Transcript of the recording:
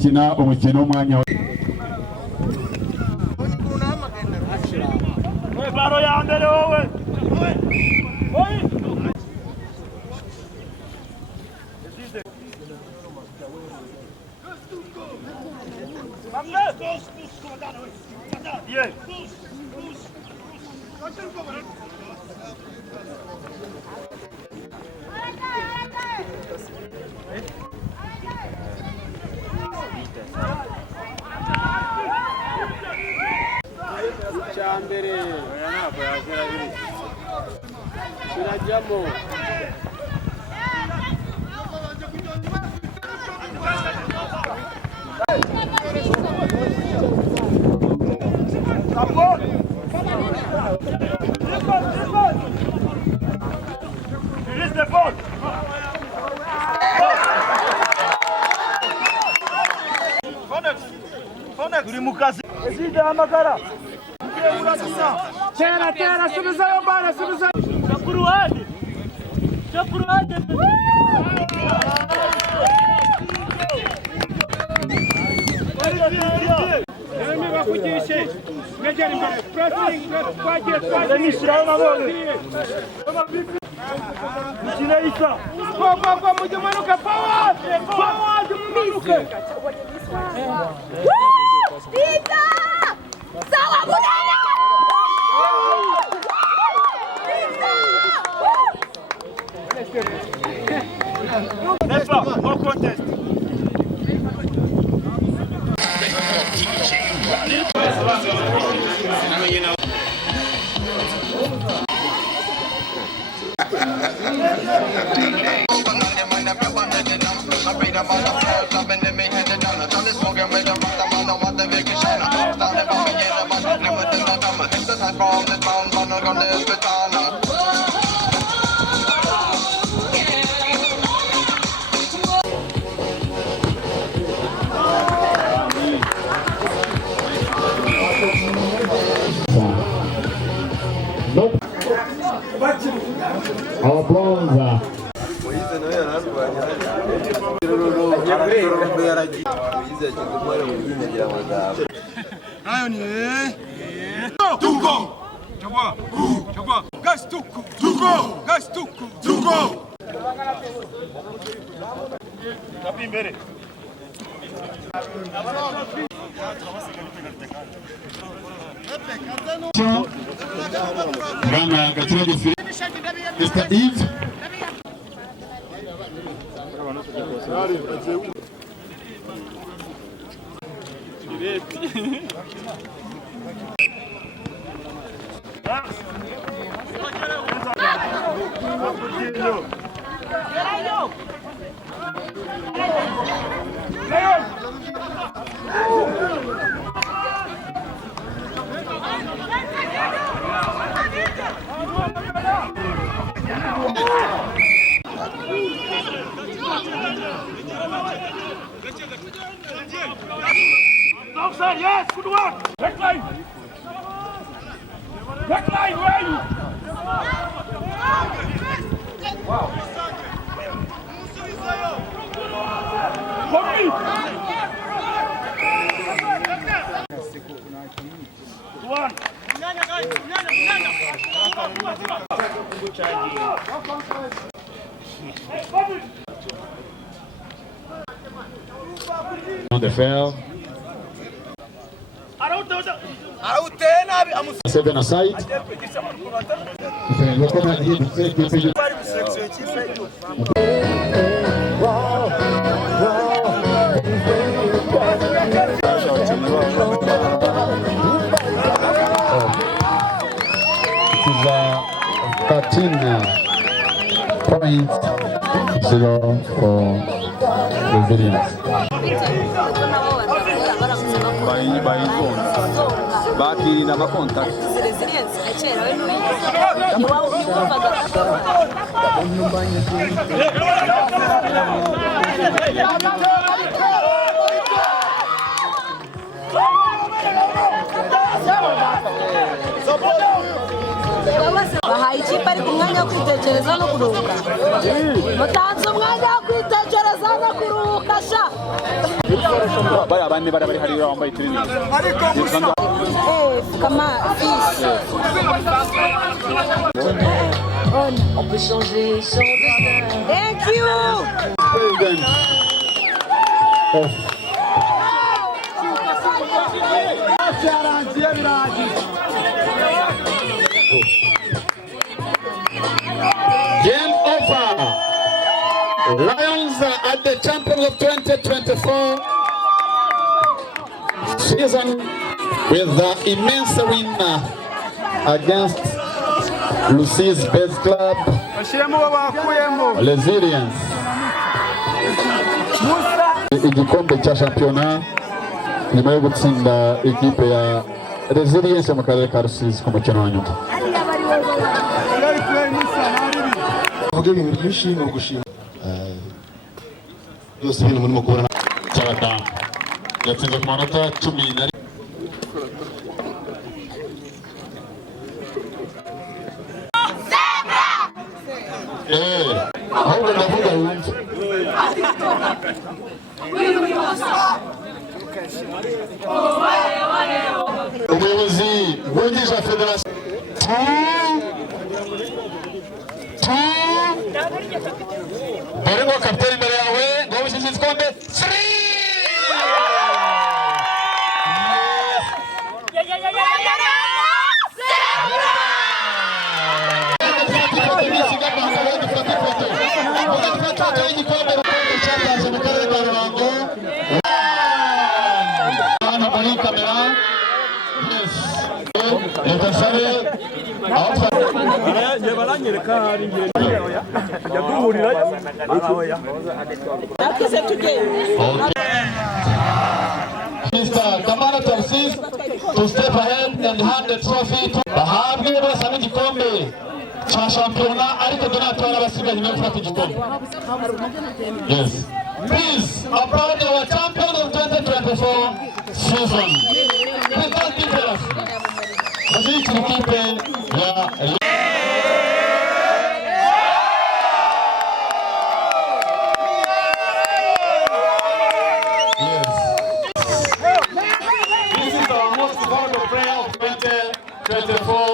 kina umukino w'umwanya baro ya mbere wowe Cyambere ntabwo yagera biri kirajyamo uri mu kazi ezide hamagara tera subizayo bana subizayo chakuruhande Emi bakugishe ngegera imbere pressing twagiye nishyiraho nabone Mukina isa kwa mujumanuka forward mumanuke Pizza! Sawa bunana! Next one, no contest. Our bronze. Mr. Eve. Outside, yes, good one. Back line, where are you? Wow. One. On the field. 7 aside. 13 points, 0 for Resilience. Bakirina amakontakiti bahaye ikipe ari ku mwanya wo kwitekereza no kuruhuka. Mutanze umwanya wo kwitekereza no kuruhuka sha. bariya bane bari hariya wambaye tiriningi Kama fish. On peut changer son destin. Thank you. President of Game over. Lions are at the champions of 2024 season with the immense win against Lucy's best club, Resilience. Igikombe cha shampiyona nyuma yo gutsinda ikipe ya Resilience mu karere ka Rusizi ku mukino wa nyuma. Vuga ibintu byinshi no gushima byose bintu muri mukora cy'abadamu yatsinze ku manota 10. Ahubwo ndavuga wumve umuyobozi wungirije wa federasiyo dore ngo kapiteni imbere yawe ngo wishyize igikombe 3 igikombe cyatanze mu karere ka Ruhango. Hano muri kamera. Yes. Reka sabe baranyereka hari ingendo ajya duhurirayo Nakise today. Mr. Kamara Tarsis to step ahead and hand the trophy to bahabwe bose n'igikombe cha shampiyona ariko donatwara abasigaye nyuma yo gufata igikombe. Yes. Please applaud our champion of 2024 season. Without difference. Basically ikipe ya This is our most valuable player of 2024